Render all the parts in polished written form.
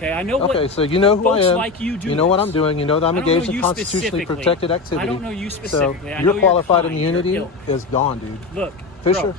Okay, I know what. Okay, so you know who I folks am. like you do. You know what this. I'm doing. You know that I'm I don't know engaged in you constitutionally specifically. protected activity. I don't know you So specifically. I know your you're qualified kind, immunity you're ill. is gone, dude. Look, Fisher,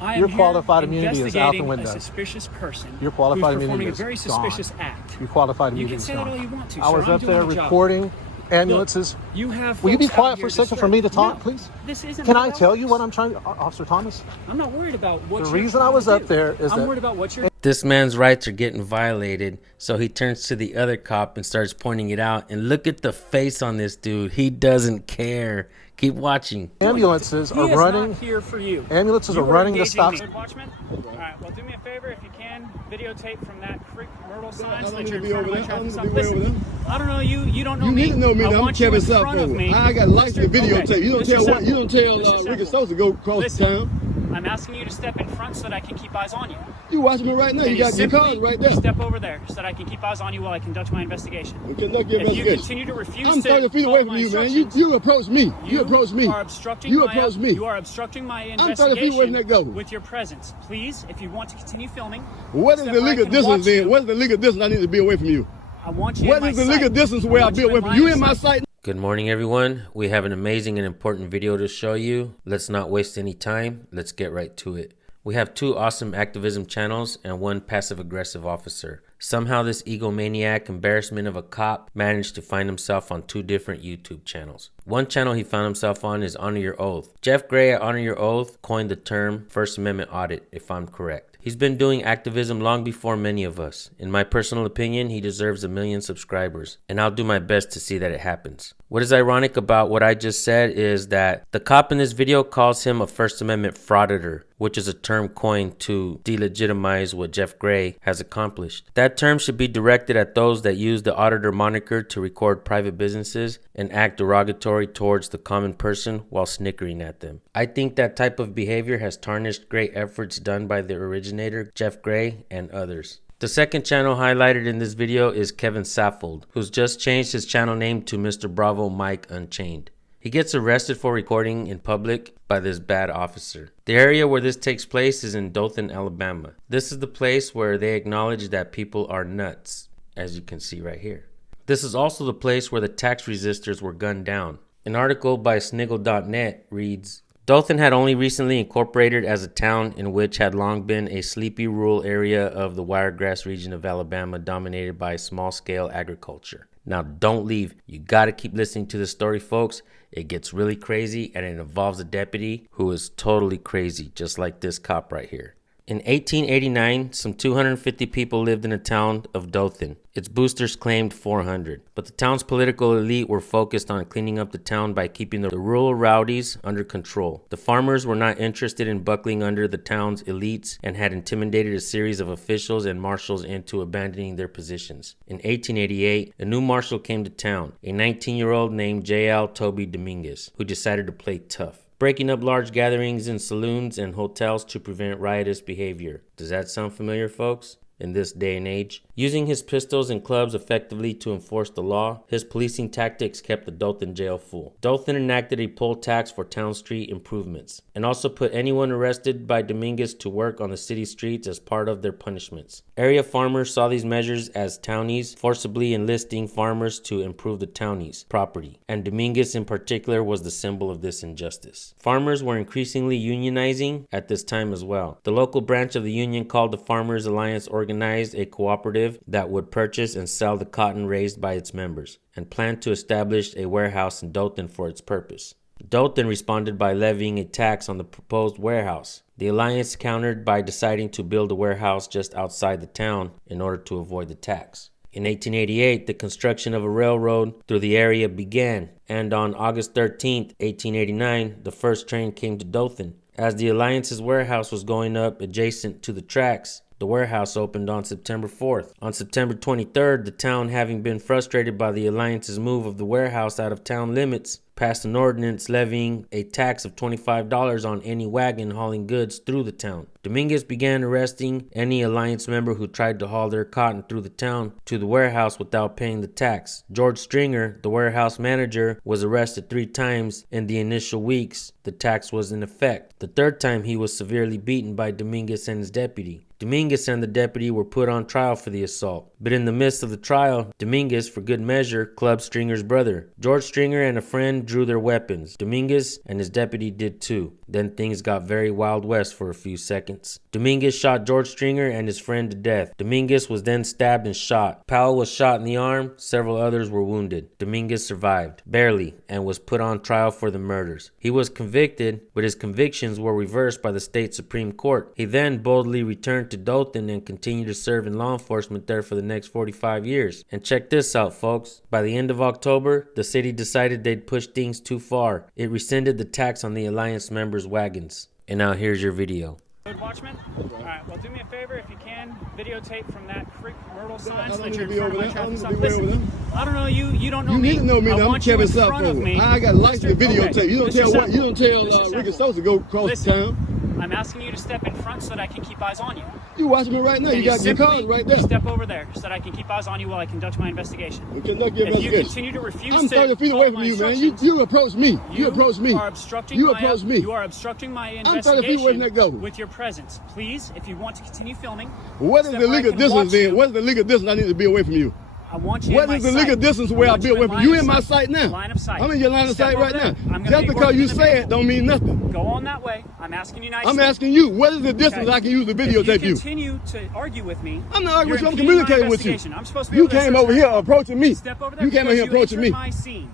I am your here qualified immunity is out the investigating window. a suspicious person Your qualified who's performing immunity a is very suspicious act. Your qualified You immunity can is say that gone. all you want to, I was sir. I'm up there doing my job. recording ambulances. Look, you have. Will you be folks out quiet for here a second for me to talk, No, please? This isn't. Can how I that tell you works. what I'm trying, Officer Thomas? I'm not worried about what. The you're reason I trying was to up do. there is I'm that worried about what you're. This man's rights are getting violated, so he turns to the other cop and starts pointing it out. And look at the face on this dude. He doesn't care. Keep watching. Ambulances He are is running. not here for you. Ambulances You are running to engaging stop. me. Watchman? All right, well, do me a favor if you can, videotape from that Creek Myrtle sign so I that don't you're need in to be front of my over traffic there. I stop. don't need to be over Listen, I don't know you. You don't know You me. need to know me. I I'm want you Kevin in front of Southwood. me. I got lights to videotape. Okay. You don't Mr. tell what. You don't tell Mr. Ricky Southwood. Stokes to go across Listen, town. I'm asking you to step in front so that I can keep eyes on you. You watching me right now. Can You got your simply cars right there. step over there so that I can keep eyes on you while I conduct my investigation. And conduct your If you investigation. continue to refuse I'm to 30 feet follow away my from you, man. instructions, You approach me. You approach me. Are obstructing You my, approach me. You are obstructing my I'm 30 feet away from that investigation governor. with your presence. Please, if you want to continue filming, What is step the where I legal can distance watch then? you. What is the legal distance I need to be away from you? I want you What in my is the sight. legal distance I where I'll want be you away in from you? line In of my sight. sight? Good morning, everyone. We have an amazing and important video to show you. Let's not waste any time. Let's get right to it. We have 2 awesome activism channels and 1 passive-aggressive officer. Somehow this egomaniac embarrassment of a cop managed to find himself on 2 different YouTube channels. One channel he found himself on is Honor Your Oath. Jeff Gray at Honor Your Oath coined the term First Amendment audit, if I'm correct. He's been doing activism long before many of us. In my personal opinion, he deserves 1 million subscribers, and I'll do my best to see that it happens. What is ironic about what I just said is that the cop in this video calls him a First Amendment frauditor, which is a term coined to delegitimize what Jeff Gray has accomplished. That term should be directed at those that use the auditor moniker to record private businesses and act derogatory towards the common person while snickering at them. I think that type of behavior has tarnished great efforts done by the originator, Jeff Gray, and others. The second channel highlighted in this video is Kevin Saffold, who's just changed his channel name to Mr. Bravo Mike Unchained. He gets arrested for recording in public by this bad officer. The area where this takes place is in Dothan, Alabama. This is the place where they acknowledge that people are nuts, as you can see right here. This is also the place where the tax resistors were gunned down. An article by Sniggle.net reads, Dothan had only recently incorporated as a town in which had long been a sleepy rural area of the Wiregrass region of Alabama dominated by small-scale agriculture. Now don't leave. You gotta keep listening to the story, folks. It gets really crazy and it involves a deputy who is totally crazy, just like this cop right here. In 1889, some 250 people lived in the town of Dothan. Its boosters claimed 400, but the town's political elite were focused on cleaning up the town by keeping the rural rowdies under control. The farmers were not interested in buckling under the town's elites and had intimidated a series of officials and marshals into abandoning their positions. In 1888, a new marshal came to town, a 19-year-old named J.L. Toby Dominguez, who decided to play tough, breaking up large gatherings in saloons and hotels to prevent riotous behavior. Does that sound familiar, folks? In this day and age, using his pistols and clubs effectively to enforce the law, his policing tactics kept the Dothan jail full. Dothan enacted a poll tax for town street improvements and also put anyone arrested by Dominguez to work on the city streets as part of their punishments. Area farmers saw these measures as townies forcibly enlisting farmers to improve the townies' property, and Dominguez in particular was the symbol of this injustice. Farmers were increasingly unionizing at this time as well. The local branch of the union called the Farmers Alliance organized a cooperative that would purchase and sell the cotton raised by its members and planned to establish a warehouse in Dothan for its purpose. Dothan responded by levying a tax on the proposed warehouse. The alliance countered by deciding to build a warehouse just outside the town in order to avoid the tax. In 1888, the construction of a railroad through the area began, and on August 13, 1889, the first train came to Dothan. As the alliance's warehouse was going up adjacent to the tracks, the warehouse opened on September 4th. On September 23rd, the town, having been frustrated by the alliance's move of the warehouse out of town limits, passed an ordinance levying a tax of $25 on any wagon hauling goods through the town. Dominguez began arresting any Alliance member who tried to haul their cotton through the town to the warehouse without paying the tax. George Stringer, the warehouse manager, was arrested 3 times in the initial weeks the tax was in effect. The third time he was severely beaten by Dominguez and his deputy. Dominguez and the deputy were put on trial for the assault. But in the midst of the trial, Dominguez, for good measure, clubbed Stringer's brother. George Stringer and a friend drew their weapons. Dominguez and his deputy did too. Then things got very Wild West for a few seconds. Dominguez shot George Stringer and his friend to death. Dominguez was then stabbed and shot. Powell was shot in the arm. Several others were wounded. Dominguez survived, barely, and was put on trial for the murders. He was convicted, but his convictions were reversed by the state Supreme Court. He then boldly returned to Dothan and continued to serve in law enforcement there for the next 45 years. And check this out, folks. By the end of October, the city decided they'd pushed things too far. It rescinded the tax on the Alliance members' wagons. And now here's your video. Good watchman. All right. Well, do me a favor if you can videotape from that Creek Myrtle sign I so don't that need you're to in be front of my over there. I traffic don't stop. need to be over Listen, I don't know you. You don't know You me. need to know me. I Now. I'm want you Kevin in front of Southport. me. I got license to Mr. videotape. Okay. You don't Mr. tell Southport. you don't tell Mr. Ricky Southport. Stokes to go across Listen, town. I'm asking you to step in front so that I can keep eyes on you. You watching me right now. Can You got your simply cars right there. Step over there so that I can keep eyes on you while I conduct my investigation. And conduct your If you investigation. continue to refuse I'm to 30 feet follow away my from you, man. instructions, You approach me. You approach me. are obstructing You my, approach me. You are obstructing my I'm 30 feet away from that investigation go. with your presence. Please, if you want to continue filming, What is step the where I legal can distance watch then? you. What's the legal distance I need to be away from you? I want you What in my is the sight. legal distance I where I'll want be you away in from line you? of In my sight. sight now. Line of sight. I'm in your line of Step sight over right there. now. I'm gonna Just be because working you in the say vehicle. it don't mean nothing. Go on that way. I'm asking you nicely. I'm asking you, what is the distance Okay. I can use to If videotape you you? continue to argue with me, I'm not arguing with you. you're I'm impeding my communicating with you. investigation. I'm supposed to be You able to came search over your here phone. approaching me. Step over there. You came over here because approaching entered me. my scene.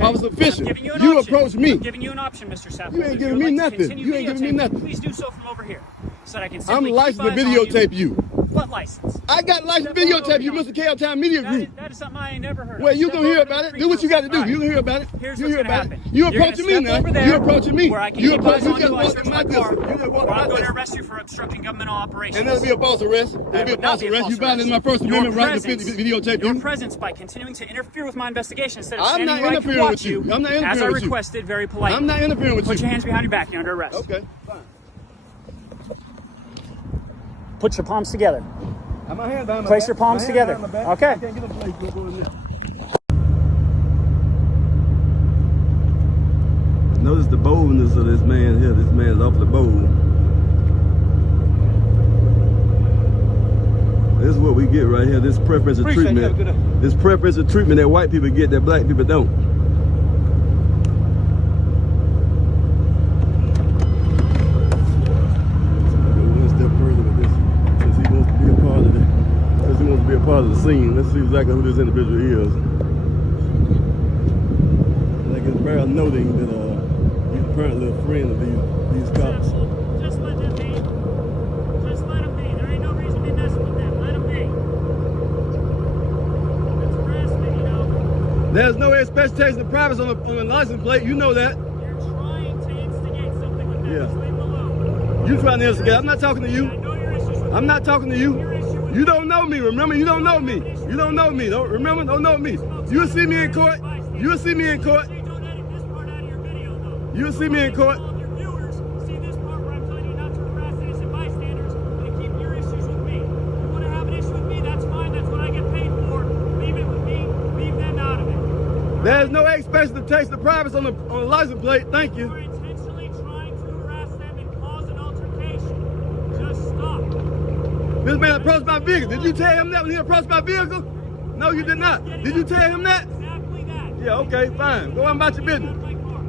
Officer Fisher, I'm giving you an you option. approached me. I'm giving you an option, Mr. Sappho. You ain't If giving you'd me like to nothing. continue You ain't giving me videotaping, nothing. Please do so from over here, so that I can I'm simply licensed to keep eyes on you. videotape you. What license? I got license to Step over videotape you, here. Mr. KL Town Media Group. That is something I ain't never heard Well, of. you Step gonna hear over to about the it. Do what you got to do. All right. You gonna hear about it. Here's You what's hear gonna about it. happen. You You're gonna approaching me step now. over there You approaching me. where I can You keep approach. eyes You on just you while I walked search in my my car, distance. You just walked or in I'm my going to distance. arrest you for obstructing governmental operations. And that'll be a false arrest. It'll That be a would not false be a arrest. false You violated arrest. my First Your Amendment right to presence- videotape Your you. presence by continuing to interfere with my investigation instead of I'm standing not where I can interfering watch with you. I'm not as I interfering with you. requested very politely. I'm not interfering with Put you. your hands behind your back. You're under arrest. Okay, fine. Put your palms together. Have my hand behind my Place back. your palms My hand together. behind my back. Okay. I can't get a place to go in there. Notice the boldness of this man here. This man's awfully bold. This is what we get right here. This preferential Appreciate it. Have a good treatment. This preferential treatment that white people get that black people don't. One step further with this, since he wants to be a part of it. Since he wants to be a part of the scene. Let's see exactly who this individual is. I think it's bear noting that he's apparently a friend of these cops. Just let them be. Just let them be. There ain't no reason to be messing with them. Let them be. It's harassment, you know. There's no expectation of privacy on the license plate. You know that. You're trying to instigate something with that. Yeah. Just leave them alone. You trying to instigate. I'm not talking to I you. know your issues with I'm not talking to you. your issue with You don't know me. Remember, you don't know me. You don't know me. Don't remember. Don't know me. You'll see me in court. You'll see me in court. Please don't edit this part out of your video, though. You'll see me in court. All of your viewers see this part where I'm telling you not to harass innocent bystanders and to keep your issues with me. If you want to have an issue with me, that's fine. That's what I get paid for. Leave it with me. Leave them out of it. There's no expectation to taste the privacy on the license plate. Thank You're you. intentionally trying to harass them and cause an altercation. Just stop. This man approached my vehicle. Did you tell him that when he approached my vehicle? No, you did not. Did you tell him that? Exactly that. Yeah, okay, fine. Go on about your business.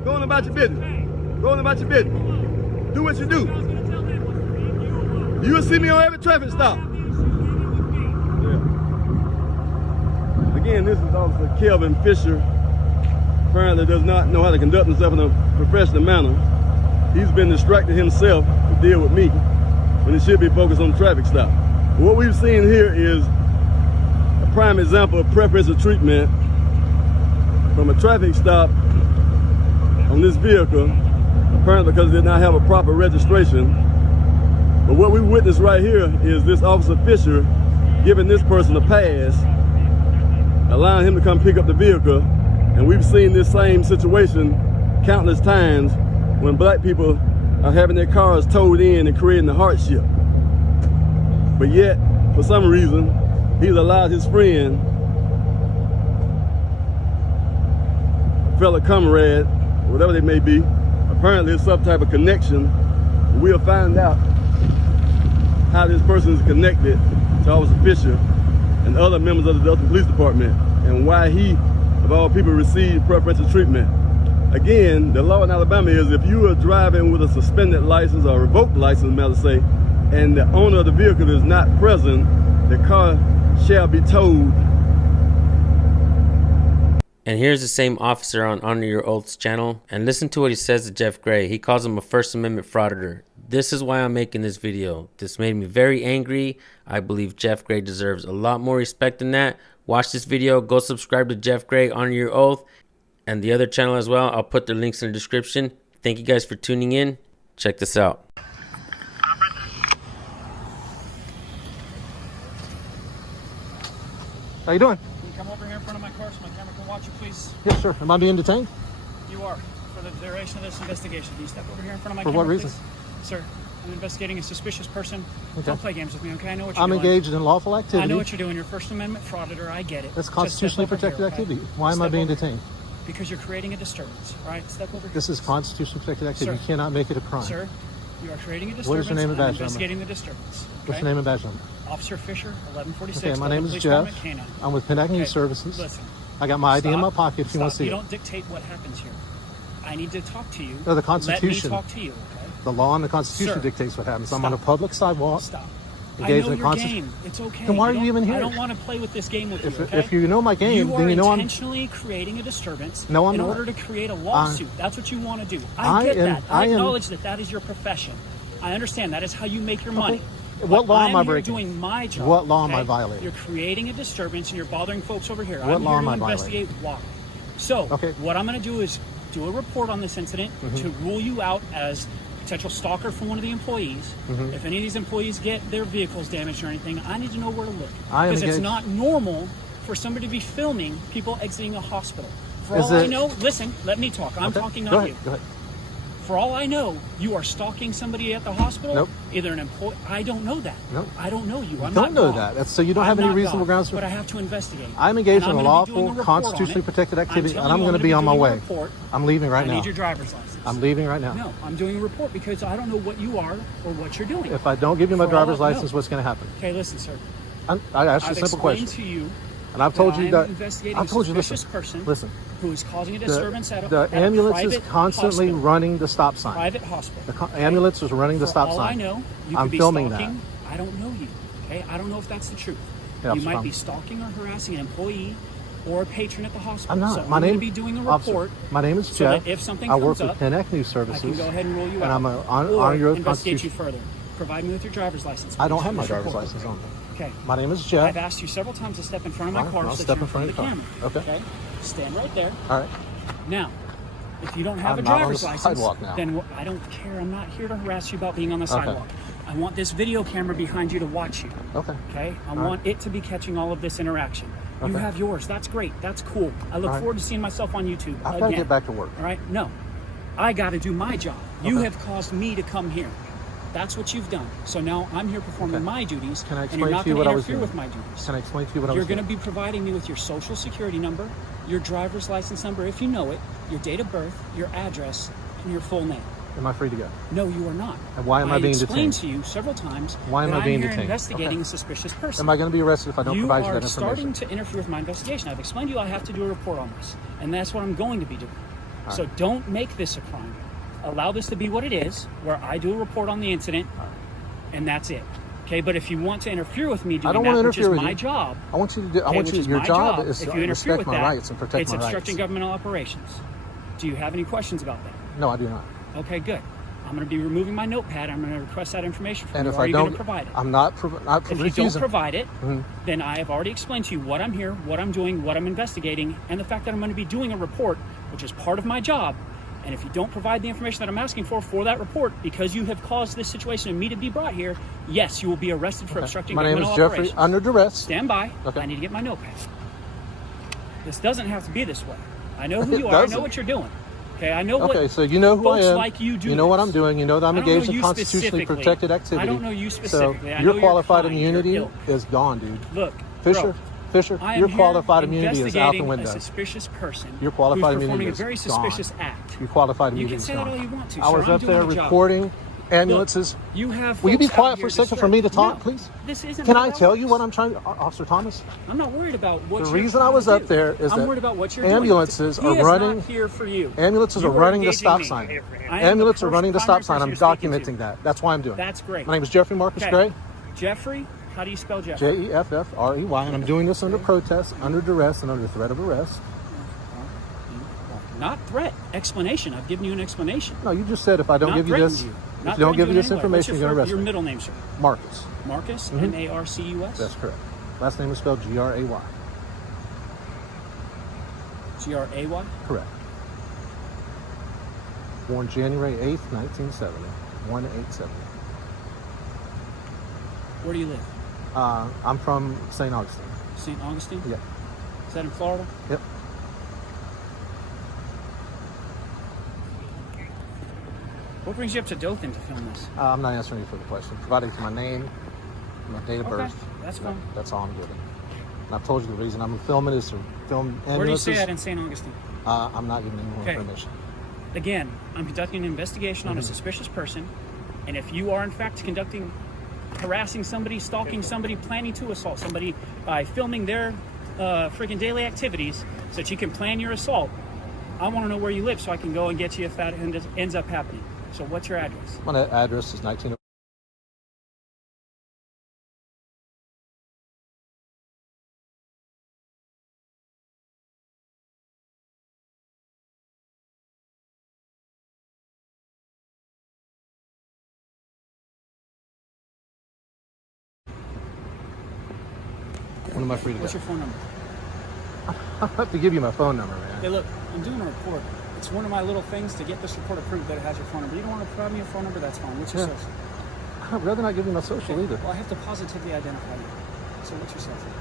Go on about your business. Go on about your business. Do what you I do. was going to tell them what to be. You will. You will see me on every traffic stop. Have the issue, leave it with me. Yeah. Again, this is Officer Kelvin Fisher. Apparently does not know how to conduct himself in a professional manner. He's been distracted himself to deal with me when he should be focused on the traffic stop. What we've seen here is a prime example of preferential treatment from a traffic stop on this vehicle, apparently because it did not have a proper registration. But what we witnessed right here is this Officer Fisher giving this person a pass, allowing him to come pick up the vehicle And we've seen this same situation countless times when black people are having their cars towed in and creating a hardship. But yet, for some reason, he's allowed his friend, fellow comrade, whatever they may be, apparently it's some type of connection. We'll find out how this person is connected to Officer Fisher and other members of the Dothan Police Department, and why he, of all people, received preferential treatment. Again, the law in Alabama is if you are driving with a suspended license or revoked license, matter say, and the owner of the vehicle is not present, the car shall be towed. And here's the same officer on Honor Your Oaths channel, and listen to what he says to Jeff Gray. He calls him a First Amendment frauditor. This is why I'm making this video. This made me very angry. I believe Jeff Gray deserves a lot more respect than that. Watch this video, go subscribe to Jeff Gray, Honor Your Oath, and the other channel as well. I'll put their links in the description. Thank you guys for tuning in. Check this out. How you doing? Can you come over here in front of my car so my camera can watch you, please? Yes, sir. Am I being detained? You are. For the duration of this investigation. Can you step over here in front of my For camera, what reason? please? Sir, I'm investigating a suspicious person. Okay. Don't play games with me, okay? I know what you're I'm doing. engaged in lawful activity. I know what you're doing. You're First Amendment frauditor. I get it. That's Just constitutionally step over protected here, okay? activity. Why am I Step being over. detained? Because you're creating a disturbance. All right, step over here. This is constitutionally protected activity. Sir. You cannot make it a crime. Sir, you are creating a disturbance. What is your name and I'm badge number? investigating the disturbance. What's okay? your name and badge number? Officer Fisher, 1146. Okay, my name is Police Jeff. Department, K9. I'm with Pennac Okay, News Services. Listen. I got my ID in my Stop. pocket if you want to Stop. see You it. don't dictate what happens here. I need to talk to you. No, the Constitution. Let me talk to you, okay? The law and the Constitution Sir. dictates what happens. I'm on a Stop. public sidewalk. Stop. Engaged I know in your constant- game. It's okay. Then why are you don't- even here? I don't want to play with this game with you, okay? If you know my game, you then you know are I'm. intentionally creating a disturbance No, I'm in not. order to create a lawsuit. That's what you want to do. I I get am- that. I I am- acknowledge that that is your profession. I understand that is how you make your money. What But law am I I'm here breaking? doing my job. What law am I okay? violating? You're creating a disturbance and you're bothering folks over here. What I'm law here am to I violating? investigate why. So, Okay. what I'm going to do is do a report on this incident to rule you out as potential stalker from one of the employees. If any of these employees get their vehicles damaged or anything, I need to know where to look. I am Because it's engaged- not normal for somebody to be filming people exiting a hospital. For Is all I it- know, listen, let me talk. I'm Okay, talking, Go not ahead. you. Go ahead. For all I know, you are stalking somebody at the hospital. Nope. Either an employee. I don't know that. Nope. I don't know you. I'm Don't not know God. that. That's- so you don't I'm have any not reasonable God, grounds for- But I have to investigate. I'm engaged And in a I'm gonna be doing lawful, report on constitutionally it. protected activity, telling and I'm you going to be on my doing a way. report. I'm leaving right I now. need your driver's license. I'm leaving right now. No, I'm doing a report because I don't know what you are or what you're doing. If I don't give you my For all driver's I know. license, what's going to happen? Okay, listen, sir. I asked you I've a simple explained question. to you And I've told that you I'm that. investigating I've told you, a listen. suspicious person Listen. who is causing a The, disturbance at a the ambulance is private constantly hospital. running the stop sign. Private hospital. The ambulance is running the For stop all sign. I know, you I'm could be filming stalking. I don't know you. Okay, I don't know if that's the truth. Yeah, you it's might fine. be stalking or harassing an employee or a patron at the hospital. I'm not. So My I'm name. going to be doing a Officer, report. my name is so Jeff. that if something I work comes with up, Pennac News I Services. can go ahead and rule you and out. I'm on or your investigate you Constitution. further. Provide me with your driver's license. I don't please, have my for this driver's report. license on me. Okay. My name is Jeff. I've asked you several times to step in front of my All right, car I'll so step that in front you're of in your front of the car. camera. Stand right there. All right. Now, if you don't have I'm a not on driver's the license, sidewalk now. then I don't care. I'm not here to harass you about being on the Okay. sidewalk. I want this video camera behind you to watch you. Okay. Okay? I All want it to be catching all of this interaction. You Okay. have yours. That's great. That's cool. I look All right. forward to seeing myself on YouTube I've again. got to get back to work. All right? No. I got to do my job. You Okay. have caused me to come here. That's what you've done. So now I'm here performing Okay. my duties, Can I and you're explain not to you going what to I was interfere doing? with my duties. Can I explain to you what I You're was going to doing? be providing me with your social security number, your driver's license number, if you know it, your date of birth, your address, and your full name. Am I free to go? No, you are not. And why am I being explained detained? to you several times Why am that I being I'm here detained? investigating Okay. a suspicious person. Am I going to be arrested if I don't you provide you are that starting information? to interfere with my investigation. I've explained to you I have to do a report on this, and that's what I'm going to be doing. All So right. don't make this a crime. Allow this to be what it is, where I do a report on the incident, and that's it. Okay, but if you want to interfere with me doing don't want that, to which is interfere with my you. job, I want you to do. I okay, want which you. is Your my job is if to you interfere respect with my that, rights and protect it's my obstructing rights. governmental operations. Do you have any questions about that? No, I do not. Okay, good. I'm going to be removing my notepad. I'm going to request that information from And you. if Are I you going don't, to provide it? I'm not. Not If you don't refusing. provide it, Mhm. then I have already explained to you what I'm here, what I'm doing, what I'm investigating, and the fact that I'm going to be doing a report, which is part of my job. And if you don't provide the information that I'm asking for that report, because you have caused this situation and me to be brought here, yes, you will be arrested for obstructing My name is governmental Jeffrey. operations. Under duress. Stand by. Okay. I need to get my notepad. This doesn't have to be this way. I know who It you are. I know doesn't. what you're doing. Okay, I know what. Okay, so you know who I folks am. like you do. You know what this. I'm doing. You know that I'm I don't know engaged in you constitutionally specifically. protected activity. I don't know you specifically. So I know your you're qualified kind, immunity you're ilk. is gone, dude. Look, Fisher, bro, I am your here qualified immunity is out the investigating window. a suspicious person. Your qualified who's immunity performing a is very gone. suspicious act. Your qualified You immunity can is say that gone. all you want to. I was sir. I'm up doing there my job. recording ambulances. Look, you have. Will you be folks out quiet for here a second for me to talk, No, please? This isn't. Can how I that tell you works. what I'm trying, Officer Thomas? I'm not worried about what. The you're reason I trying was to up do. there is I'm that worried about what you're ambulances doing. are running. He is not here for you. Ambulances You are running the engaging stop me. sign. I am Ambulances the are running the primary stop sign. I'm person you're speaking documenting to. that. That's why I'm doing it. That's great. My name is Jeffrey Marcus Okay. Gray, Jeffrey, how do you spell Jeffrey? Jeffrey, and I'm doing this under protest, under duress, and under threat of arrest. Not threat. Explanation. I've given you an explanation. No, you just said if I don't Not give you threatened this, you. if Not you don't give threatened you this in any way. information, What's you're going to arrest your me. middle name, sir? Marcus. Marcus, Mhm. M-A-R-C-U-S? That's correct. Last name is spelled G-R-A-Y. G-R-A-Y? Correct. Born January 8th, 1970. 1870. Where do you live? I'm from St. Augustine. St. Augustine? Yeah. Is that in Florida? Yep. What brings you up to Dothan to film this? I'm not answering you for the question. Providing my name, my date of Okay, birth. that's fine. That's all I'm giving. And I've told you the reason I'm filming is to film ambulances. Where do you say that in St. Augustine? I'm not giving any more Okay. information. Again, I'm conducting an investigation on a suspicious person, and if you are in fact harassing somebody, stalking somebody, planning to assault somebody by filming their freaking daily activities so that you can plan your assault, I want to know where you live so I can go and get you if that ends up happening. So what's your address? My address is 19. When am I free to go? What's your phone number? I have to give you my phone number, Hey, man. look, I'm doing a report. It's one of my little things to get this report approved that it has your phone number. You don't want to provide me your phone number? That's fine. What's your Yeah. social? I'd rather not give you my social either. Well, I have to positively identify you. So what's your social?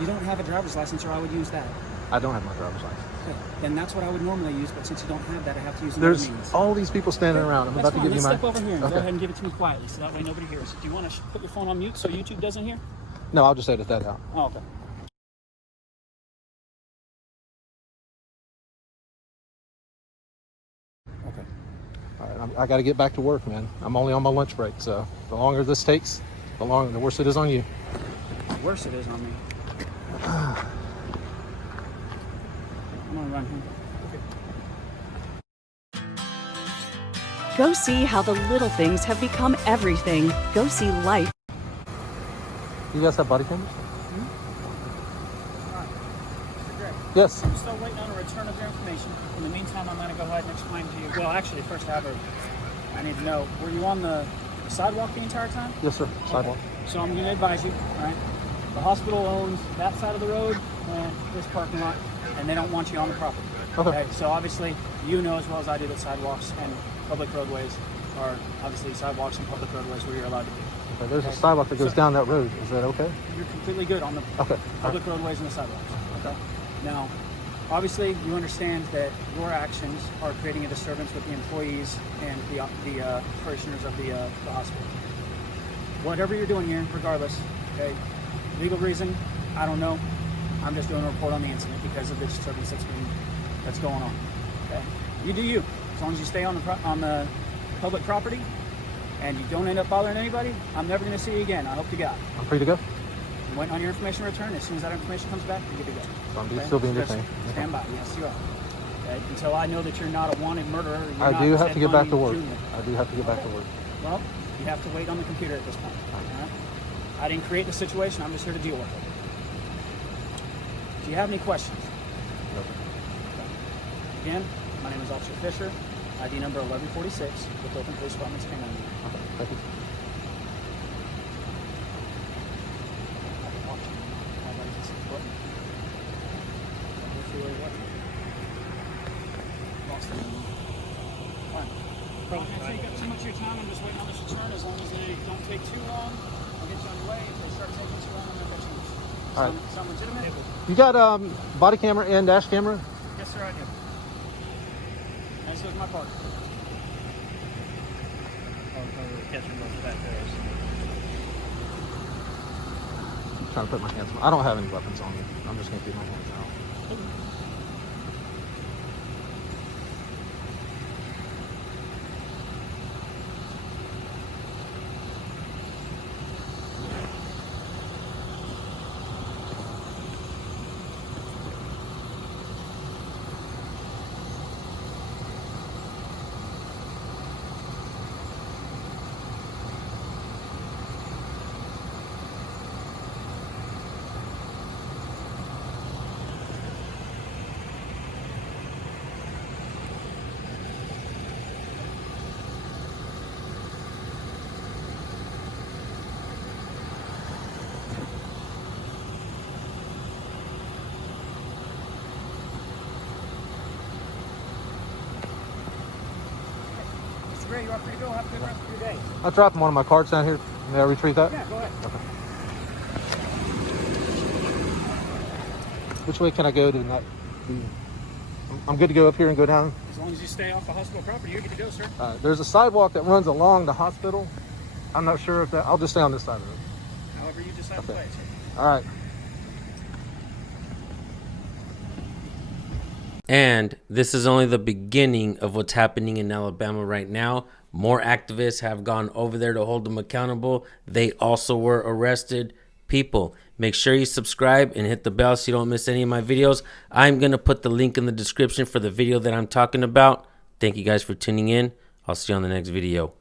You don't have a driver's license, or I would use that. I don't have my driver's license. Okay, then that's what I would normally use, but since you don't have that, I have to use another There's means. all these people standing around. I'm That's about to fine. give you Let's my. step over here and go Okay. ahead and give it to me quietly, so that way nobody hears it. Do you want to put your phone on mute so YouTube doesn't hear? No, I'll just edit that out. Oh, okay. Okay. All right, I got to get back to work, man. I'm only on my lunch break, so the longer this takes, the worse it is on you. Worse it is on me. I'm gonna run here. Go see how the little things have become everything. Go see life. You guys have body cameras? Alright. Mr. Gray, Yes. I'm still waiting on a return of your information. In the meantime, I'm gonna go ahead and explain to you. Well, actually, first I need to know, were you on the sidewalk the entire time? Yes, sir. Sidewalk. Okay. So I'm going to advise you, all right? The hospital owns that side of the road and this parking lot, and they don't want you on the property. Okay. So obviously, you know as well as I do that sidewalks and public roadways are obviously sidewalks and public roadways where you're allowed to be. Okay, there's a Okay. sidewalk that goes So- down that road. Is that okay? You're completely good on the Okay. public roadways and the sidewalks. Okay. Now, obviously, you understand that your actions are creating a disturbance with the employees and the parishioners of the hospital. Whatever you're doing here, regardless, okay, legal reason, I don't know. I'm just doing a report on the incident because of the disturbance that's going on. Okay, you do you. As long as you stay on the public property and you don't end up bothering anybody, I'm never going to see you again. I hope to God. I'm free to go. I'm waiting on your information return. As soon as that information comes back, you're good to go. So I'm Okay? still being Just detained. Stand by. Yes, you are. Okay? Until I know that you're not a wanted murderer. You're I not do have Ted to get back to Bundy work. Jr. I do have to get back to work. Well, you have to wait on the computer at this point. All right? I didn't create the situation. I'm just here to deal with it. Do you have any questions? Nope. Again, my name is Officer Fisher. ID number 1146 with Dothan Police Department's K9. Okay. Thank you. Probably not take up too much of your time. I'm just waiting on this return. As long as they don't take too long, I'll get you on your way. If they start taking too long, I'm going to get you. All right. Sound legitimate? You got body camera and dash camera? Yes, officer on you. This was my partner. Catching those back there. I'm trying to put my hands on. I don't have any weapons on me. I'm just gonna keep my hands out. Mr. Gray, you are free to go. Have a good rest of your day. I dropped one of my cards down here. May I retrieve that? Yeah, go ahead. Which way can I go to not be... I'm good to go up here and go down. As long as you stay off the hospital property, you're good to go, sir. There's a sidewalk that runs along the hospital. I'm not sure if that... I'll just stay on this side of it. However you decide to play, sir. All right. And this is only the beginning of what's happening in Alabama right now. More activists have gone over there to hold them accountable. They also were arrested. People, make sure you subscribe and hit the bell so you don't miss any of my videos. I'm going to put the link in the description for the video that I'm talking about. Thank you guys for tuning in. I'll see you on the next video.